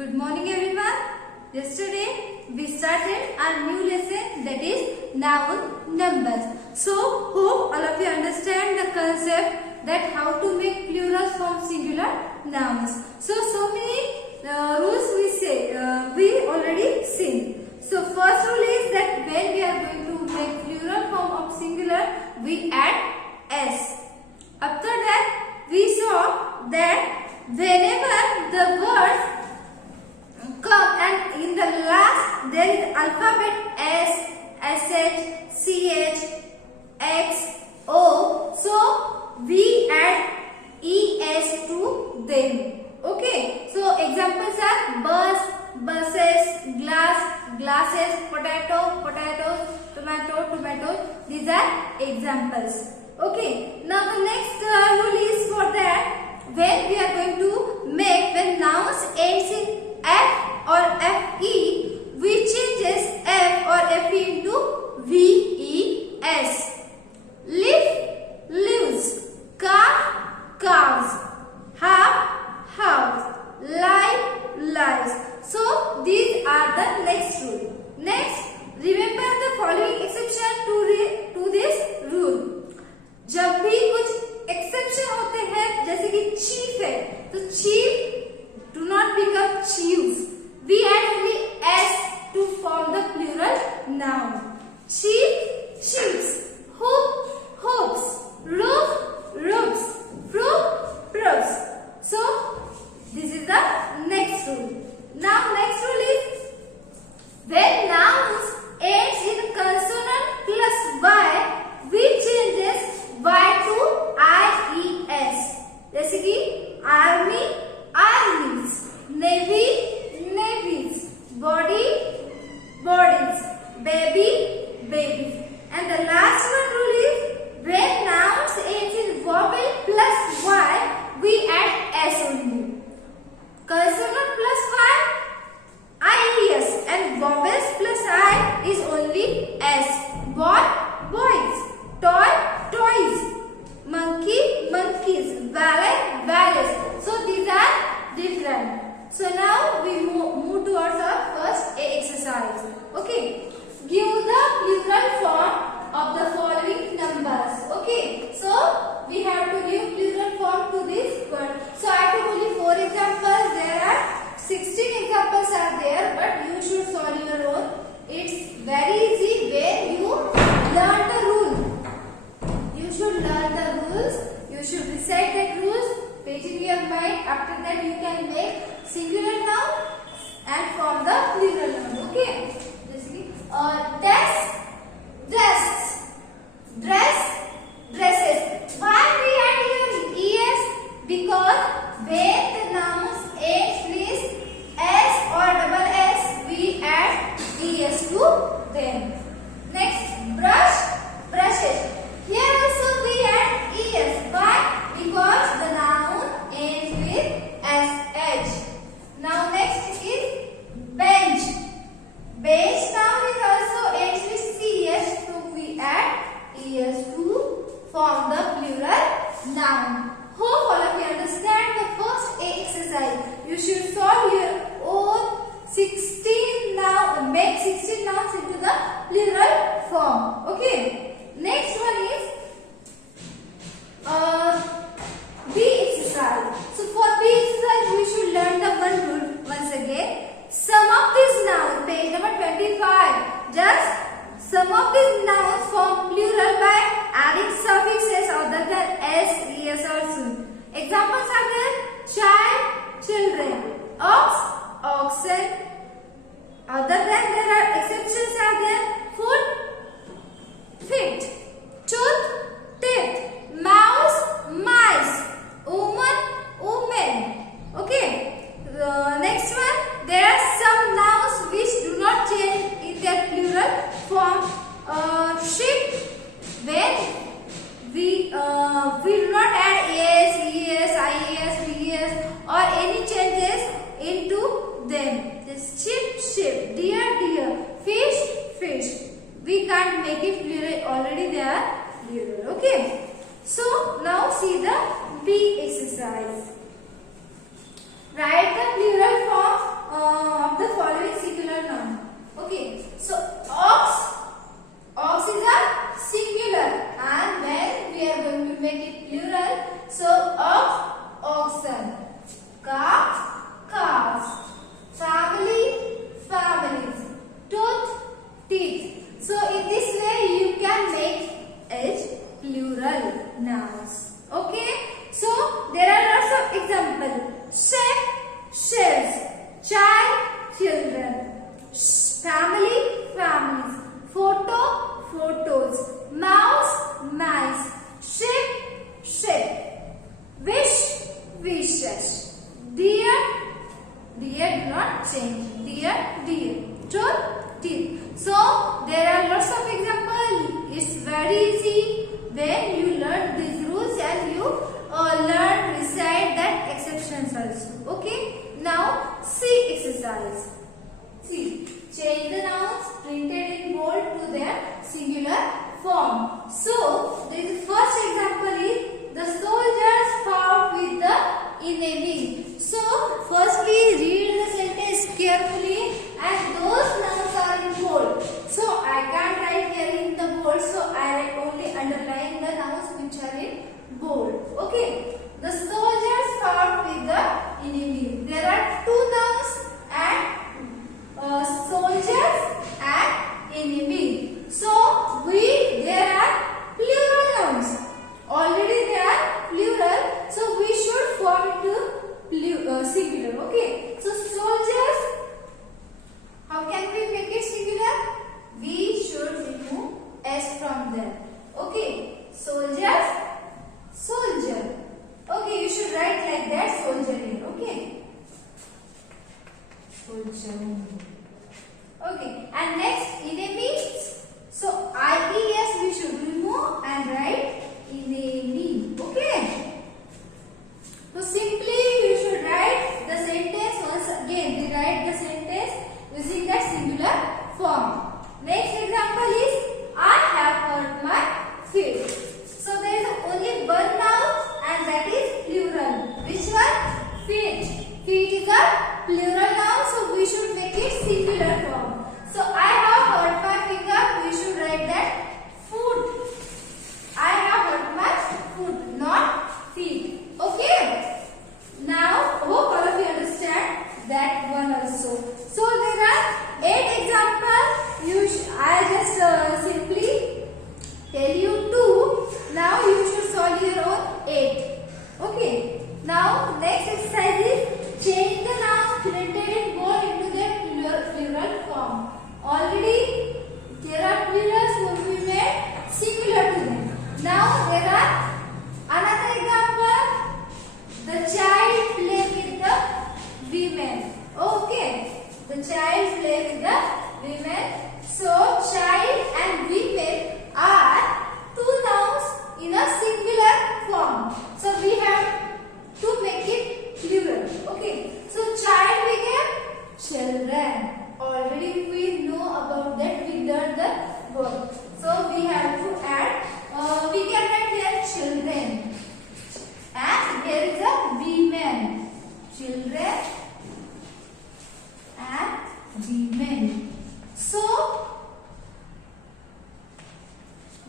Good morning everyone. Yesterday we started our new lesson, that is noun numbers. So hope all of you understand the concept that how to make plural from singular nouns. So many rules we already seen. So first rule is that when we are going to make plural form of singular, we add s. After that we saw that whenever the words come and in the last there is alphabet S, SH, CH, X, O, so we add ES to them. Okay, so examples are bus, buses, glass, glasses, potato, potatoes, tomato, tomatoes. These are examples. Okay, now the next rule is for that when we are going to make when nouns ends in F or FE, we changes F or FE into VES. Live, lives, calf, calves, have, house, lie, lies. So these are the next rule. Next, remember the following exception to this rule. जब भी कुछ exception होते हैं जैसे कि chief है तो chief do not become chieves, we add only S to form the plural noun. Chief, chieves, hope, hopes, roof, roofs, proof, proofs. So this is the next rule. Now next rule is when nouns ends in consonant plus y, we changes y to IES. जैसे कि army, armies, navy, navies, body, bodies, baby, babies. And the last one rule is when nouns ends in vowel plus y, we add s only. Consonant plus y, IES, and vowels plus I is only s. Boy, boys, toy, toys, monkey, monkeys, valet, valets. So these are different. So now we move towards our first exercise. Okay, give the plural form of the following numbers. Okay, so we have to give plural form to this word. So I took only 4 examples. There are 16 examples are there, but you should solve your own. It's very easy when you learn the rule. You should learn the rules. You should recite the rules, put in your mind. After that, you can make singular noun and form the plural noun. Okay. Desk, desks, dress, dresses. Why we add here es? Because when the nouns ends with s or double s, we add es to them. Next, brush, brushes. Here also we add es. Why? Because the noun ends with sh. Now next is bench. Bench noun is also ends with ch, so we add es to form the plural noun. Hope all of you understand the first exercise. You should solve your own 16 nouns, make 16 nouns into the plural form. Okay. Next one is B exercise. So for B exercise, we should learn the one rule once again. Sum of these nouns, page number 25. Just sum of these nouns form plural by adding suffixes other than s, es or soon. Examples are there: child, children, ox, oxen. Other than there are exceptions are there: foot, feet, tooth, teeth, mouse, mice, woman, women. Okay. Next one, there are some nouns which do not change in their plural form. Sheep, when we do not add es, es, ies, ves or any changes into them. This sheep, sheep, deer, deer, fish, fish. We can't make it plural, already they are plural. Okay. So now see the B exercise. Write the plural form of the following singular noun. Okay, so ox. Ox is a singular, and when we are going to make it plural, so ox, oxen. Calf, calves. Family, families. Tooth, teeth. So in this way you can make it plural nouns. Okay, so there are lots of examples. Chef, chefs. Child, children. Family, families. Photo, photos. Mouse, mice. Ship, ship. Wish, wishes. Deer, deer do not change. Deer, deer. Tooth, teeth. So there are lots of examples. It's very easy when you learn these rules and you learn recite that exceptions also. Okay. Now see exercise. See, change the nouns printed in bold to their singular form. So the first example is the soldiers fought with the enemy. So firstly read the sentence carefully, and those nouns are in bold. So I can't write here in the bold, so I only underline the nouns which are in bold. Okay. The soldiers fought with the enemy. There are two nouns and soldiers and enemy. So there are plural nouns. Already they are plural, so we should form into singular. Okay. So soldiers, how can we make it singular? We should remove s from there. Okay. Soldiers, soldier. Okay, you should write like that, soldier here. Okay. Soldier. Okay. And next, enemies. So IES we should remove and write enemy. Okay. So simply you should write the sentence once again. Rewrite the sentence using that singular form. Next example is I have hurt my feet. So there is only one noun and that is plural. Which one? Feet. Feet is a plural noun, so we should make it singular form. So I have hurt my finger. We should write that foot. I have hurt my foot, not feet. Okay. Now hope all of you understand that one also. So there are 8 examples. I just simply tell you 2. Now you should solve your own 8. Okay. Now next exercise is change the nouns printed in bold into their plural form. Already there are plurals who we made singular to them. Now there are another example. The child play with the women. Okay. The child play with the women. So child and women are two nouns in a singular form. So we have to make it plural. Okay. So child became children. Already we know about that. We learned the word. So we have to add. We can write here children. And here is a women. Children and women. So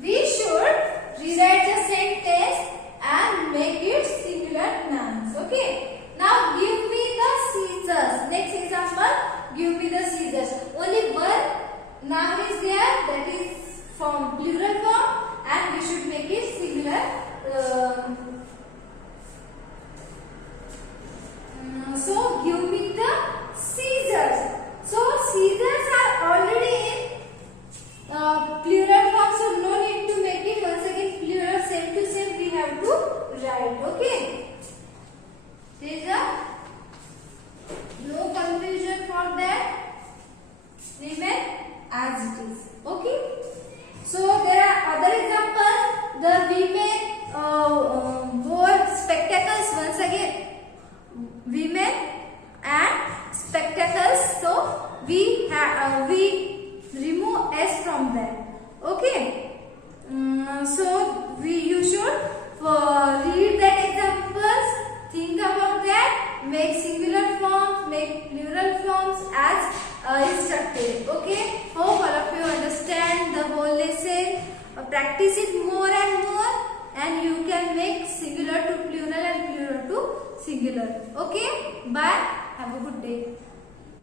we should rewrite the sentence and make it singular nouns. Okay. Now give me the scissors. Next example, give me the scissors. Only one noun is there, that is from plural form, and we should make it singular. So give me the scissors. So scissors are already in plural form, so no need to make it once again plural. Same to same we have to write. Okay. There is no confusion for that. Remain as it is. Okay. So there are other examples. The women wore spectacles. Once again, women and spectacles. So we remove s from there. Okay. So you should read that examples. Think about that. Make singular forms. Make plural forms. instructed. Okay, hope all of you understand the whole lesson. Practice it more and more, and you can make singular to plural and plural to singular. Okay, bye. Have a good day.